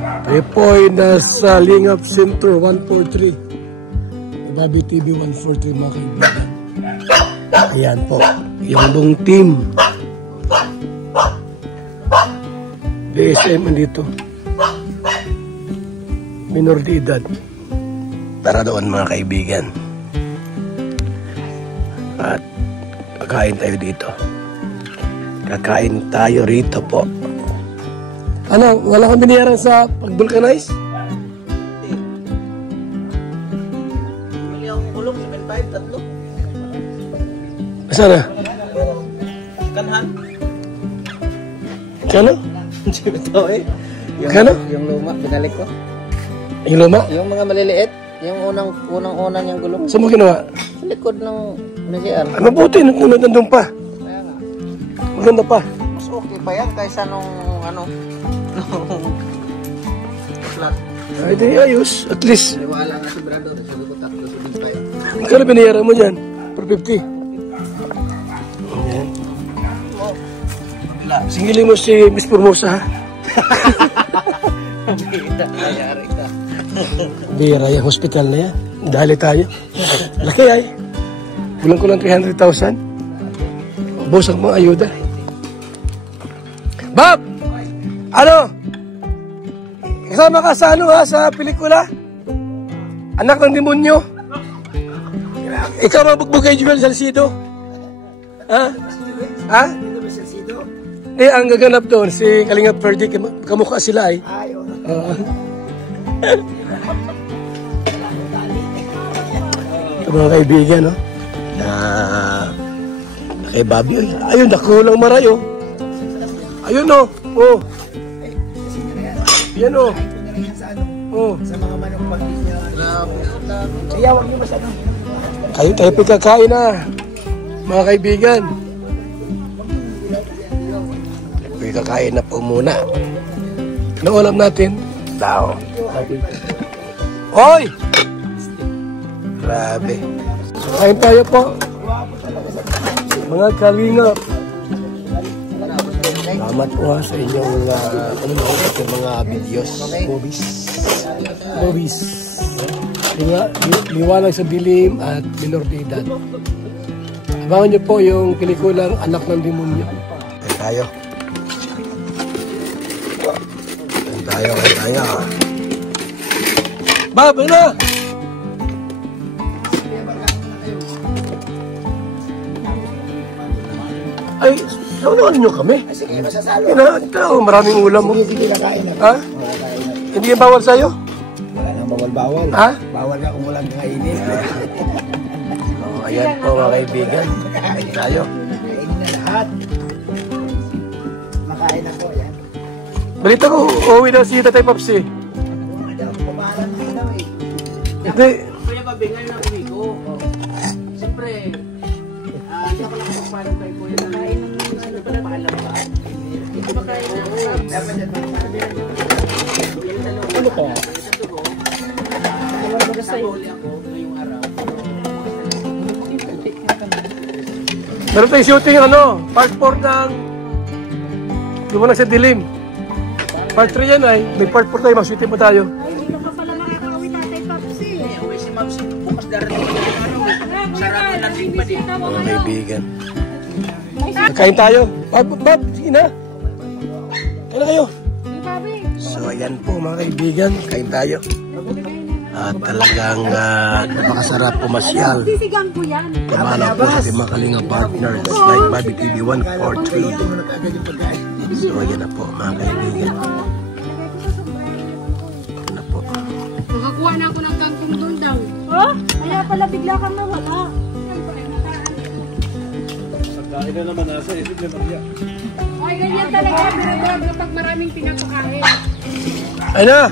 Tayo po ay nasa Lingap Center 143. Bobby TV 143 mga kaibigan. Ayan po, yung buong team. BSM andito. Minor de edad. Tara doon mga kaibigan. At kakain tayo dito. Kakain tayo rito po. Ano, wala kang biniyaran sa pag-vulcanize? Hindi akong kulong, 7.5, tatlo. Saan na? Kanhan? Kano? Ito eh. Kano? Yung luma, binalik ko. Yung luma? Yung mga maliliit, yung unang yung gulong. Saan mo ginawa? Sa likod ng NCR. Mabuti, nandun pa. Kaya nga. Maganda pa. Mas okay pa yan kaysa nung flat. Ay, di ayos. At least. Wala nga si Brando, sabi ko tatlo, 7.5. Magkano binayaran mo dyan? Per 50. Ayan. Singilin mo si Miss Formosa, ha? Nangyari ka. Bira yung hospital na yan. Dali tayo. Laki ay. Bulan ko lang 300,000. Boss ang mga ayuda. Bob! Ano? Kasama ka sa ano ha? Sa pelikula? Anak ng demonyo? Ikaw mabugbog kay Joel Salcido? Ha? Ha? Eh, ang gaganap doon, si Kalingap Ferdy, kamukha sila ay. Ito mga kaibigan, no? Kay Bobby, ayun, nakulang maray, oh. Ayun, oh. Oh. Yan, oh. Oh. Sa mga manok pag niya. Kaya wag niyo masyado. Kayo tayo pagkakain na, mga kaibigan. Kakain na po muna. Ano ulam natin? Tao. Hoy! Grabe. Kain tayo po. Mga kalingap. Salamat po sa inyong mga videos. Movies. Liwanag sa dilim at minor de edad. Abangan niyo po yung pelikulang Anak ng Demonyo. Tayo. Tayo. Bob, ano? Ay, saunahan nyo kami. Sige, masasalo. Ito, maraming ulam mo. Sige, kakain na. Ha? Hindi yan bawal sa'yo? Wala nang bawal-bawal. Ha? Bawal na kung walang kainin. Ayan po mga kaibigan. Kain tayo. Kainin na lahat. Makain ako, yan. Balita ko, uuwi daw si Tatay Papsi. Pumahalan mo daw eh. Hindi. Kuya Babi, ngayon ang uwi ko. Siyempre, hindi ako nakapagpalang kay Kuya na ano pala, paalam ka. Hindi ba kayo na Ano ka? Saboli ako ngayong araw. Meron tayong shooting part 4 ng Liwanag sa Dilim. Part 3 yan ay. May part 4 tayo, mag-shooting pa tayo. Ay, hindi ka pala makakauwi Tatay Papsi. Uwi si Ma'am si bukas darating ko ng sarado lang din pa din. Mga kaibigan. Kain tayo. Bob, sige na. Kain na kayo. So, ayan po mga kaibigan. Kain tayo. At talagang napakasarap pumasyal. Sisigang ko yan. Pamalaw po sa mga kalinga partners like Bobby TV 143. So, ayan na po mga kaibigan. Ayan na po. Nakakuha na ako ng kangkong doon daw. Oh? Kaya pala bigla kang nawala. Pagkain na naman nasa isip ni Maria. Ay, ganyan talaga. Pero pag maraming pinapakain. Ayun na!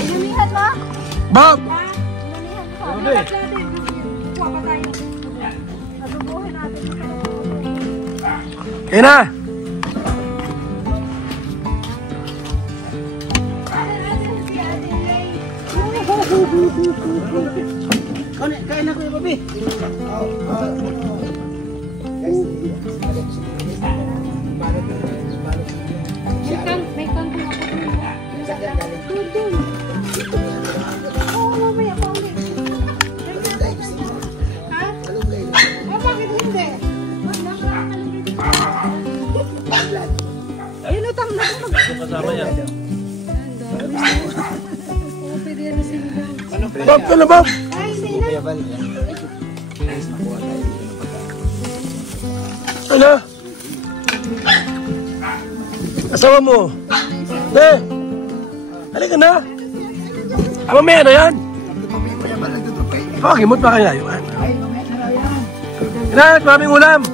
Inumihan mo? Bob! Inumihan mo. Lahat natin. Kuha pa tayo. Nadubuhin natin. Ayun na! Kain na Kuya Babi. May kangkong ako. Doon, doon. Oo, mamaya pa ulit. Ha? Ah, bakit hindi? Inutang na ko. Kasama yan. Oo, pwede yan na sila. Bob, ka na Bob? Ay, hindi na. Ano? Asawa mo? Halika na. Mamaya na yan. Pakagimot pa kaya yun. Inat, maraming ulam.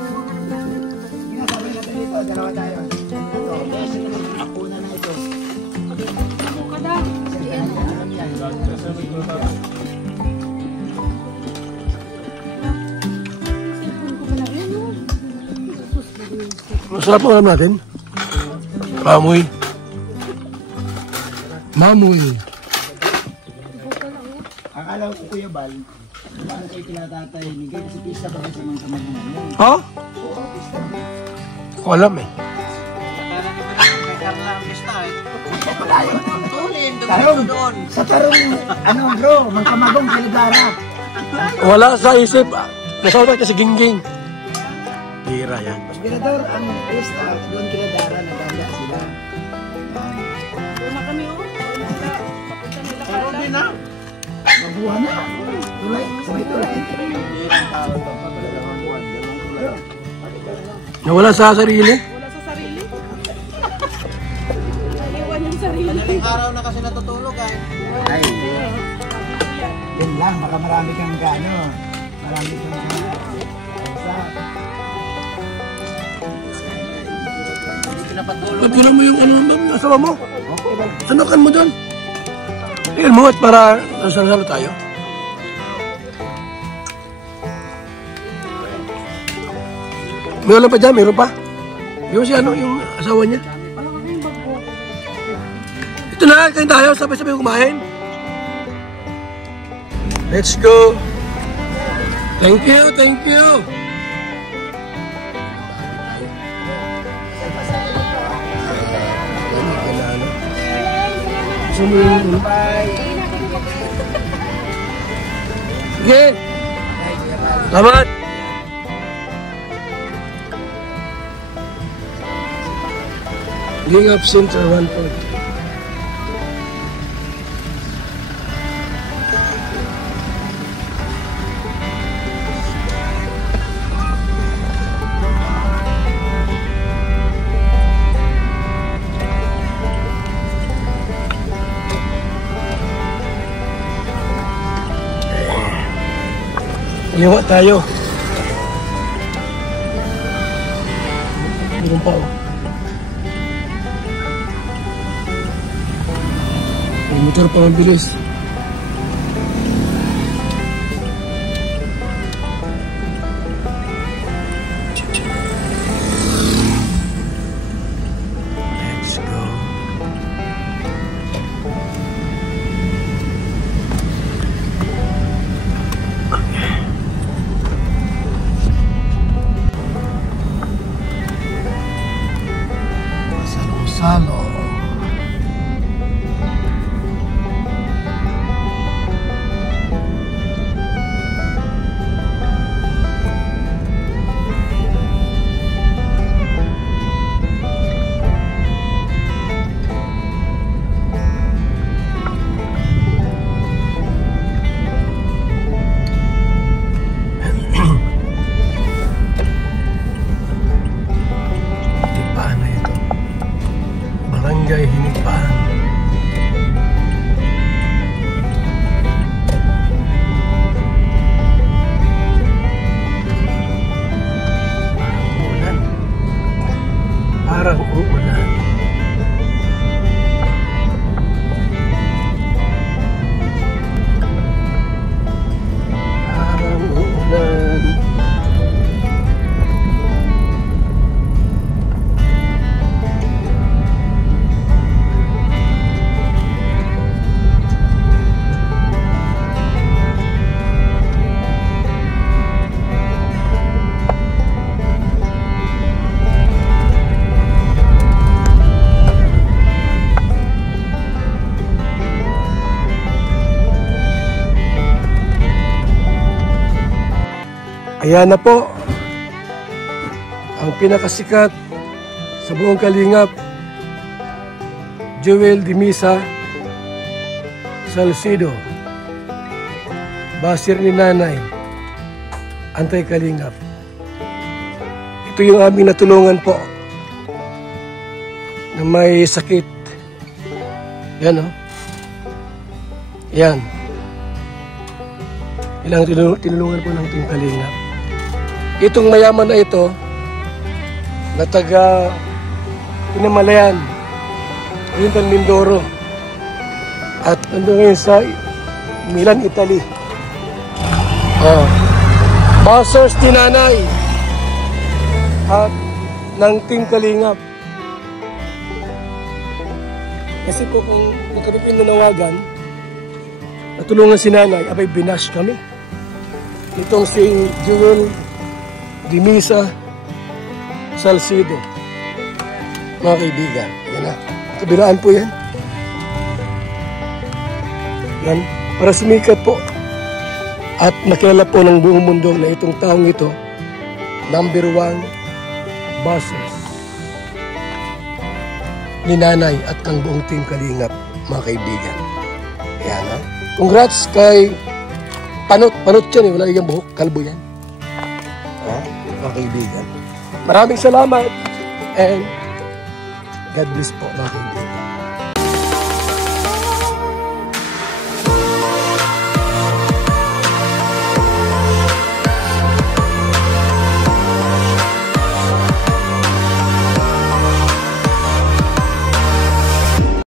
Masarap ang ulam natin. Mamoy. Mamoy. Akala ko Kuya Bal, bakit kayo kinatatay ni Gay? Kasi pista ba kayo sa mga kamag-anak mo? Ha? Ko alam eh. Tarong! Sa tarong, ano bro, magkamagong kilagara. Wala sa isip. Nasawag kasi gingging. Hira yan. Mirador, ang pista, doon kilagara, naganda sila. Doon na kami, oh. Meron din na. Mabuha na. Tulay, sabay tulay. Nawala sa sarili. Wala sa sarili. Naiwan yung sarili. Madaling araw na kasi natutulog ay. Ay, yun lang, baka marami kang gano. Marami kang gano. Hindi pinapatulog. Pagkulang mo yung ano yung asawa mo. Okay ba? Sanokan mo doon. Tingnan mo at para salo tayo. May ulam pa dyan, mayroon pa. Yung si ano, yung asawa niya. Ito na, kain tayo, sabay-sabay kumain. Let's go. Thank you, thank you. Sige. Selamat. Being absent or 1 point. Iyawa tayo. Meron pa oh. May motor pa mabilis. Let's go. Salo. Ayan na po ang pinakasikat sa buong Kalingap, Joel Dimisa Salcido, basir ni Nanay, Antay Kalingap. Ito yung aming natulungan po na may sakit. Yan o. Yan. Ilang tinulungan po ng Team Kalingap. Itong mayaman na ito, na taga Pinamalayan, Oriental Mindoro, at nandun ngayon sa Milan, Italy. Basers ni Nanay at ng Team Kalingap. Kasi po kung kami pinanawagan, natulungan si Nanay, abay binash kami. Itong si Joel Dimisa Salcido. Mga kaibigan, yan na. Kabilaan po yan. Yan, para sumikat po. At makilala po ng buong mundo na itong taong ito, number 1 bosses ni Nanay at ang buong Team Kalingap, mga kaibigan. Yan ha. Congrats kay Panot yan eh, wala yung buhok, kalbo yan. Ha, mga kaibigan. Maraming salamat and God bless po, mga kaibigan.